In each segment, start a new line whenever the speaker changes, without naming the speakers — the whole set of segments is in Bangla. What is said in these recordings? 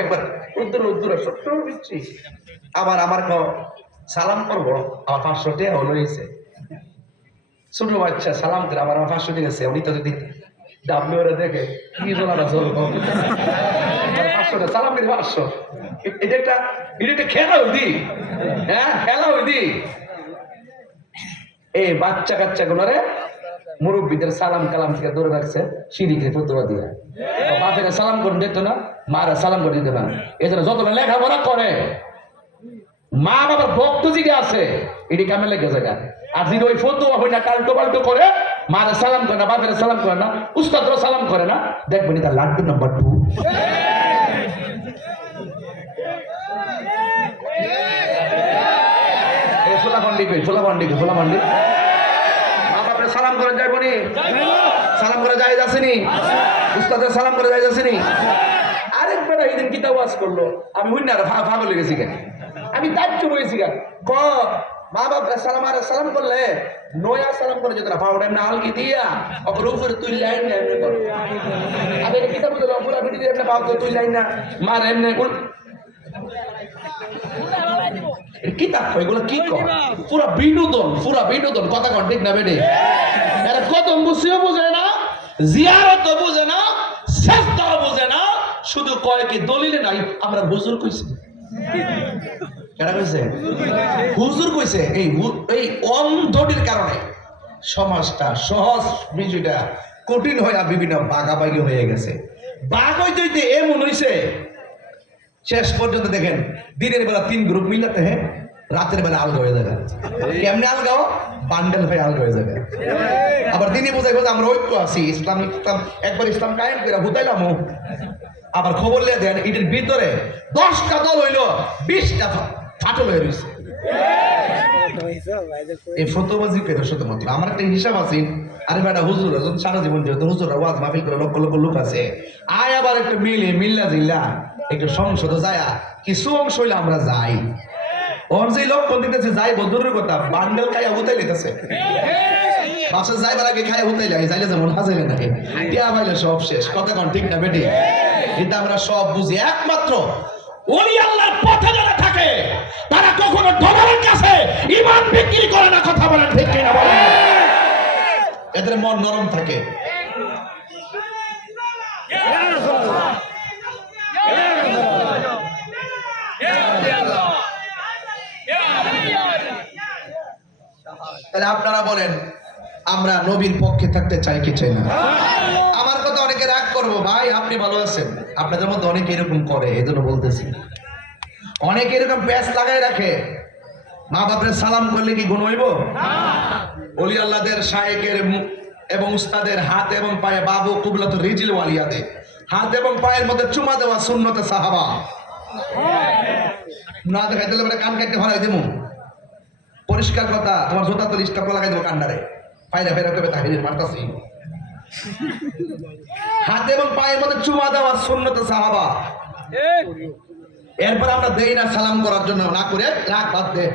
একবার উদ্দুর ছোট্ট বিচ্ছি আবার আমার সালাম আমার পাঁচশো হলো ছোট বাচ্চা, সালাম করে আমার পাঁচশো আছে উনি তো যদি ডাবলু এর দেখে, কি জোলাটা চলবো পাঁচশো টাকা সালাম করে পাঁচশো। এটা একটা এটা একটা খেলা হইদি হ্যাঁ খেলা হইদি এই বাচ্চা কাচ্চা মুরব্বীদের সালাম কালাম থেকে দূরে রাখছে সিঁড়িকে ফতুয়া দিয়া। বাপেরা সালাম করে দিত না? মারা সালাম করে দিত না এছাড়া যত লেখাপড়া করে, মা বাবার ভক্ত জিগে আছে, এটি কামে লেগে জায়গা আর যদি ওই ফতুয়া হই না কাল্টো পাল্টো করে মারা সালাম করে না, বাপেরা সালাম করে না উস্তাদরা সালাম করে না, দেখবেন এটা লাড্ডু নাম্বার টু। ফোলা ভান্ডি কই ফোলা ভান্ডি কই বাপরে সালাম করে যাইব নি? সালাম করে যাই যাসেনি উস্তাদের সালাম করে যাই যাসেনি আরেকবার এই দিন কিতাব ওয়াজ করল। আমি হইন না, ভা ভাগ হয়ে গেছি কেন আমি দায়িত্ব রয়েছি কেন ক মা বাপ সালাম আর সালাম করলে, নয়া সালাম করে যেত না। পাউডার এমনি আলগি দিয়া, অপর উপরে তুই লাইন না, এমনি করো। আমি এটা কিতাব দিল পুরা ভিডিও এমনি পাও তুই লাইন না। মার এমনি উল- এটা কি তাক এগুলো কি কর পুরা বিনোদন পুরা বিনোদন। কথা কন, ঠিক না বেডে এরা কদম বুঝিও বোঝে না জিয়ারত বোঝে না শেষদাও বোঝে না শুধু কয় কি, দলিলে নাই, আমরা হুজুর কইছি। হুজুর কইছে, এই এই অন্ধটির কারণে সমাজটা সহজ বিষয়টা কঠিন হয়ে বিভিন্ন বাগাবাগি হয়ে গেছে। বাঘ হইতে হইতে এমন হইছে, শেষ পর্যন্ত দেখেন, দিনের বেলা তিন গ্রুপ মিলাতে হ্যাঁ রাতের বেলা আলগা হয়ে যাবে। কেমনে আলগাও বান্ডেল হয়ে আলগা হয়ে যাবে। আবার দিনে বোঝাই বোঝা আমরা ঐক্য আছি, ইসলাম ইসলাম, একবার ইসলাম কায়েম করে হুতাইলাম আবার খবর লিয়ে দেন, এটির ভিতরে দশটা দল হইল, বিশটা ফাটল হয়ে রয়েছে এই ফতোবাজি আমার একটা হিসাব আছে। আরে হুজুর যখন সারা জীবন যেহেতু ওয়াজ মাহফিল করে লক্ষ লক্ষ লোক আছে। আয় আবার একটু মিলে, মিল্লা জিল্লা, একটু সংসদ কিছু অংশ হইলে আমরা যাই। ওর যে লোক দিতেছে, যাই বদুরের কথা, বান্ডেল খাইয়া হুতাই লিতেছে বাসা যাইবার আগে খাইয়া হুতাই লাগে, যাইলে যেমন হাজাইলে নাকি টিয়া ভাইলে সব শেষ। কথা কন, ঠিক না, বেটি? কিন্তু আমরা সব বুঝি একমাত্র ওলি আল্লাহর পথে যারা থাকে তারা কখনো ডলারের কাছে ইমান বিক্রি করে না কথা বলেন ঠিক কিনা বলেন? এদের মন নরম থাকে। তাহলে আপনারা বলেন আমরা নবীর পক্ষে থাকতে চাই কি চাই না? অনেকে রাগ করব। ভাই, আপনি ভালো আছেন? আপনাদের মধ্যে অনেকে এরকম করে এই জন্য বলতেছি। অনেকে এরকম প্যাচ লাগাই রাখে। মা বাপের সালাম করলে কি গুণ হইব? অলি আল্লাহদের শায়েকের এবং উস্তাদের হাত এবং পায়ে বাবু কুবলত রিজিল ওয়ালিয়াদে হাত এবং পায়ের মধ্যে চুমা দেওয়া শূন্যতে সাহাবা। না দেখাই দিলে মানে কান কাটতে হরাই দেবো পরিষ্কার কথা, তোমার জুতা তো লিস্টটা লাগাই দেবো কান্ডারে পায়রা ফেরা কবে তাহিরের মারতাছি। হাত এবং পায়ের মধ্যে চুমা দেওয়া শূন্যতে সাহাবা। এরপর আমরা দেই না সালাম করার জন্য না করে রাখ বাদ দে।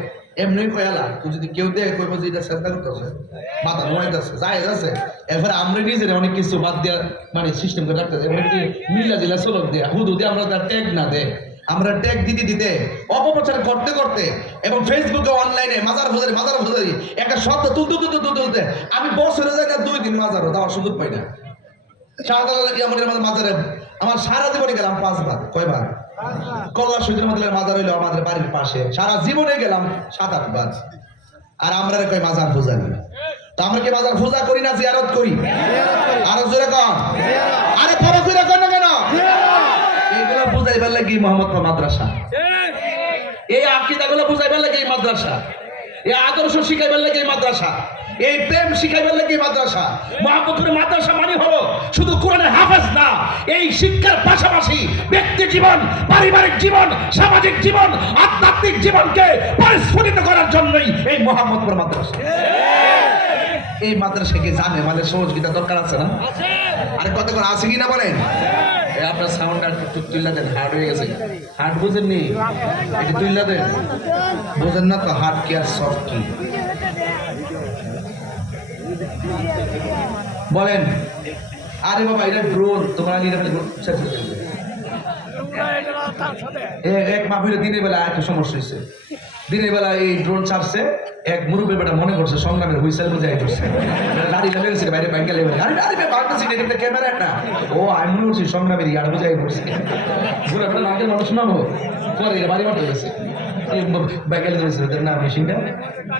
এমনি কয়ালা তুই যদি কেউ দে কইব যে এটা চেষ্টা করতেছে মাথা নোয়াইতেছে যায় আছে। এরপরে আমরা নিজের অনেক কিছু বাদ দেওয়ার মানে সিস্টেম করে রাখতে যদি মিল্লা জিলা চলক দে হুদু দিয়ে আমরা তার ট্যাগ না দে আমরা ট্যাগ দিতে দিতে, অপপ্রচার করতে করতে এবং ফেসবুকে অনলাইনে মাজার ফুজারি মাজার ফুজারি, একটা শব্দ তুলতে তুলতে তুলতে তুলতে আমি বছরে যাই না, দুই দিন মাজারও দেওয়ার সুযোগ পাই না। মাজারে আমার সারা জীবনে গেলাম পাঁচবার, কয়বার? কল্লা মধ্যে মাজার হইল আমাদের বাড়ির পাশে। সারা জীবনে গেলাম সাত আটবার আর আমরা কই মাজার পূজা করি তো আমরা কি মাজার পূজা করি না, জিয়ারত করি? আরও জোরে কম আরে পরে কইরা কই না কেন এইগুলো বুঝাইবার লাগি মোহাম্মদপুর মাদ্রাসা। এই আকিদাগুলো বুঝাইবার লাগে এই মাদ্রাসা। এই আদর্শ শিখাইবার লাগে এই মাদ্রাসা। এই প্রেম শিখাইবার লাগে এই মাদ্রাসা। মহাপুকুরের মাদ্রাসা মানে হলো শুধু কোরআনের হাফেজ না এই শিক্ষার পাশাপাশি ব্যক্তি জীবন পারিবারিক জীবন সামাজিক জীবন আধ্যাত্মিক জীবনকে পরিস্ফুটিত করার জন্যই এই মোহাম্মদপুর মাদ্রাসা। এই মাদ্রাসা কি জানে মানে সহযোগিতা দরকার আছে না? আরে কত করে আছে কি না বলেন? আপনার সাউন্ডটা একটু তুইলা দেন হার্ড হয়ে গেছে। হার্ড বুঝেননি একটু তুইলা দেন। বুঝেন না তো হার্ড কি আর সফট কি? বলেন আরে বাবা এটা ড্রোন তোমরা নিয়ে শেষ করে এক মাহফিলে দিনের বেলা একটা সমস্যা হয়েছে দিনের বেলা এই ড্রোন ছাড়ছে, এক মুরুবে বেটা মনে করছে সংগ্রামের হুইসেল বুঝে করছে। গাড়ি লেগে গেছে বাইরে ব্যাংকে লেগে আরে আরে এটা ক্যামেরা একটা। ও, আমি মনে করছি সংগ্রামের ইয়ার বুঝে আগের মানুষ না হোক পরে বাড়ি মারতে গেছে ওদের না মেশিনটা।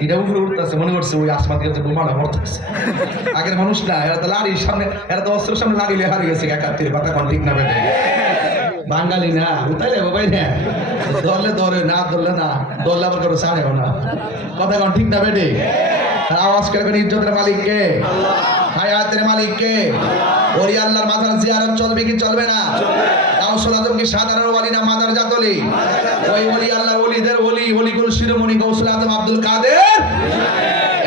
এটা উপরে উঠতেছে, মনে করছে ওই আসমাত গেছে বোমাটা মরতেছে। আগের মানুষ না এরা তো লাড়ির সামনে, এরা তো অস্ত্রের সামনে লাড়ি হারিয়ে গেছে, একাত্তরের কথা ঠিক না বাঙালি না উতাইলে বাবাই না ধরলে ধরে, না ধরলে না, ধরলে আবার করে ছাড়েও না। কথা কোন, ঠিক না বেটে? আওয়াজ করে করে ইজ্জতের মালিক কে? হায়াতের মালিক কে? ওরি আল্লাহর মাথার জিয়ারত চলবে কি চলবে না? কাউসুল আজম কি সাধারণ ওয়ালি না মাদার জাতলি ওই ওলি আল্লাহর ওলিদের ওলি ওলিগুল শিরোমণি কৌশল আজম আব্দুল কাদের?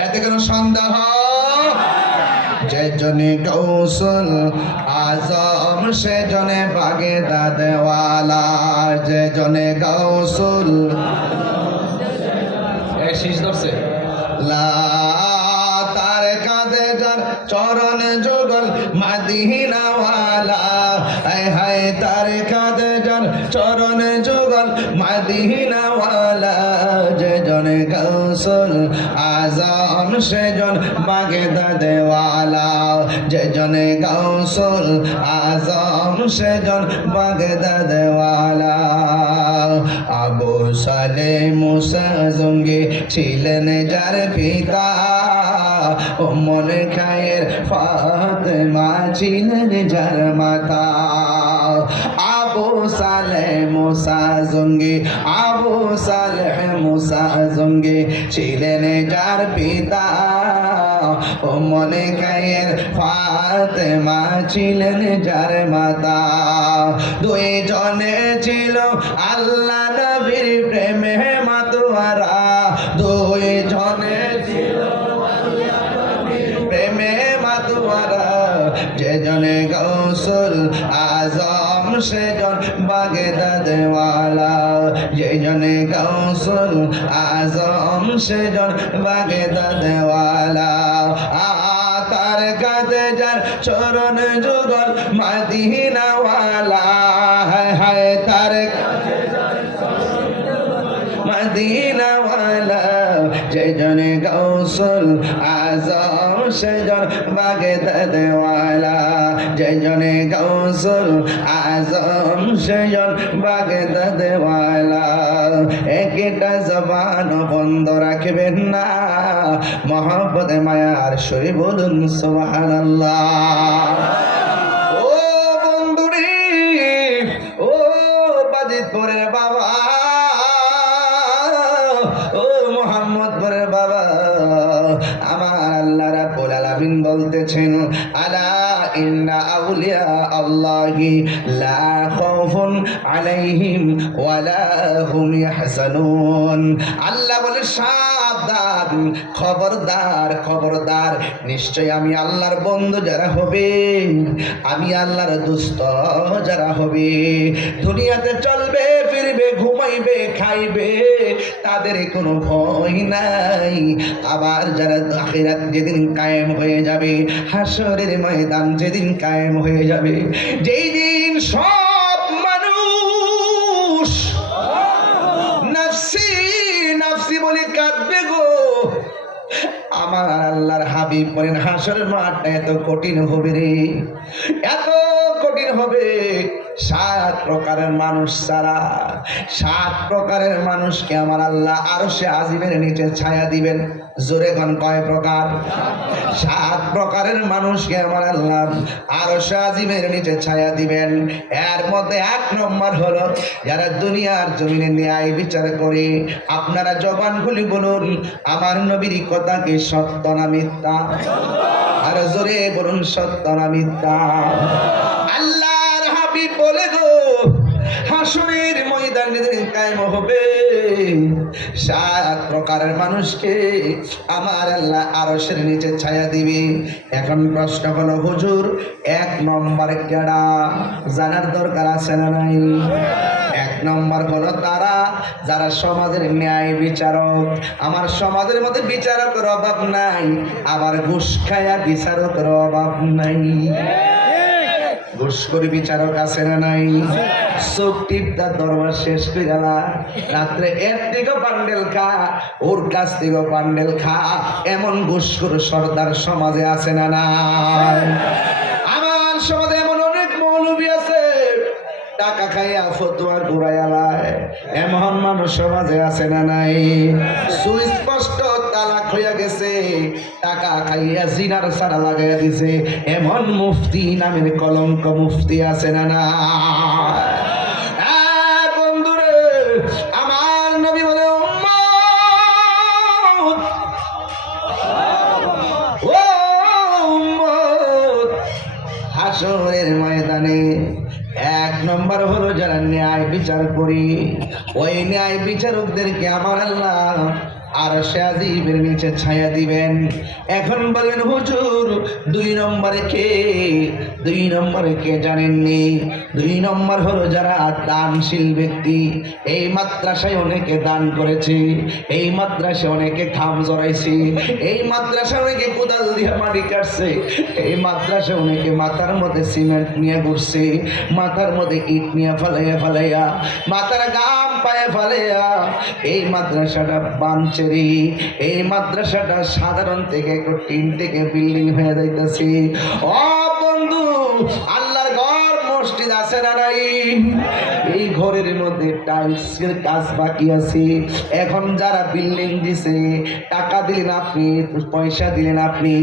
এতে কোনো সন্দেহ যে জনে কৌশল আজম সে জনে বাগে দাদেওয়ালা যে জনে কৌশল শীষ ধরছে। লা তার কাঁধে যার চরণ যুগল মাদিনাওয়ালা। হায় হায় তার কাঁধে যার চরণ যুগল মাদিনাওয়ালা। আজম সে জন বাগে দাদেওয়ালা যে জনে কৌশল আজম সে জন বাগে দাদেওয়ালা আবু সালে মুসা জঙ্গে ছিলেন যার পিতা ও মনে খায়ের ফাতেমা ছিলেন যার মাতা। আবু সালে মুসা জঙ্গে, আবু সালে মুসা জঙ্গে ছিলেন যার পিতা ও মনে খায়ের ফাতেমা ছিলেন যার মাতা। দুই জনে ছিল আল্লাহ নবীর প্রেমে মাতোয়ারা। দুই জনে ছিল প্রেমে মাতোয়ারা। যে জনে গৌসুল আজম সে জন বাগে দাদেওয়ালা যে জনে গৌসুল আজম সে জন বাগে দাদেওয়ালা। আ, তার কাঁধে যার চরণ যুগল মাদিনাওয়ালা। হায় হায়, তার মদিনাওয়ালা যে জনে গৌসুল আজম সে জন বাগে দেওয়ালা যে জনে গৌসুল আজম সে জন বাগে দেওয়ালা। একটা জবান বন্ধ রাখবেন না, মহব্বতে মায়ার শরী বলুন সুবহানাল্লাহ। ও বন্ধুরে, ও বাজিতপুরের বাবা আউলিয়া আল্লাহি বলে, সাবধান, খবরদার খবরদার, নিশ্চয় আমি আল্লাহর বন্ধু যারা হবে, আমি আল্লাহর দুস্থ যারা হবে, দুনিয়াতে চলবে ফিরবে ঘুমাইবে, খাইবে, তাদের কোনো ভয় নাই। আবার যারা আখিরাত যেদিন কায়েম হয়ে যাবে হাসরের ময়দান যেদিন কায়েম হয়ে যাবে, যেই দিন সব মানুষ নাফসি নাফসি বলে কাঁদবে গো। আমার আল্লাহর হাবিব বলেন হাসরের মাঠটা এত কঠিন হবে রে। এত কঠিন হবে। সাত প্রকারের মানুষ ছাড়া, সাত প্রকারের মানুষকে আমার আল্লাহ আরও সে আজিমের নিচে ছায়া দিবেন। জোরে গন কয় প্রকার? সাত প্রকারের মানুষকে আমার আল্লাহ আরও সে আজিমের নিচে ছায়া দিবেন। এর মধ্যে এক নম্বর হলো, যারা দুনিয়ার জমিনে ন্যায় বিচার করে, আপনারা জবান খুলি বলুন, আমার নবীর কথাকে সত্য না মিথ্যা? আর জোরে বলুন, সত্য না মিথ্যা? আল্লাহর হাবিব বলে গো হাসুরের ময়দান যেদিন কায়েম হবে। সাত প্রকারের মানুষকে আমার আল্লাহ আরশের নিচে ছায়া দিবে। এখন প্রশ্ন হলো, হুজুর, এক নম্বর কেডা? জানার দরকার আছে না নাই? এক নম্বর হলো তারা, যারা সমাজের ন্যায় বিচারক। আমার সমাজের মধ্যে বিচারকের অভাব নাই, আবার ঘুষ খায়া বিচারকের অভাব নাই। ঘুষ করে বিচারক আছে না নাই?
দরবার শেষ গেলা রাত্রে পান্ডেল খা, ওর পান্ডেল খা, এমন ঘুষখোর সর্দার সমাজে আছে না না আমার সমাজে এমন অনেক মৌলবী আছে, টাকা খাইয়া ফতুয়ার ঘুরাইয়ালায় এমন মানুষ সমাজে আছে না নাই? সুস্পষ্ট হইয়া গেছে, টাকা খাইয়া জিনার সারা লাগাইয়া দিছে। এমন মুফতি নামের কলঙ্ক মুফতি আছে না না? এক নম্বর হলো যারা ন্যায় বিচার করি। ওই ন্যায় বিচারকদেরকে আমার আল্লাহ আর সাজিবের নিচে ছায়া দিবেন। এখন বলেন, হুজুর, দুই নম্বরে কে? দুই নম্বরে কে জানেননি? দুই নম্বর হলো যারা দানশীল ব্যক্তি। এই মাদ্রাসায় অনেকে দান করেছে, এই মাদ্রাসায় অনেকে খাম জড়াইছে, এই মাদ্রাসায় অনেকে কোদাল দিয়ে মাটি কাটছে, এই মাদ্রাসায় অনেকে মাথার মধ্যে সিমেন্ট নিয়ে ঘুরছে, মাথার মধ্যে ইট নিয়ে ফালাইয়া ফালাইয়া, মাথার গাম পায়ে ফালাইয়া, এই মাদ্রাসাটা বানছে রে এই মাদ্রাসাটা সাধারণ থেকে টিন থেকে বিল্ডিং হয়ে যাইতেছে। ও বন্ধু, আল্লাহর ঘর মসজিদ আছে না নাই? এই ঘরের মধ্যে টাইলসের কাজ বাকি আছে। এখন যারা বিল্ডিং দিছে, টাকা দিলেন আপনি, পয়সা দিলেন আপনি।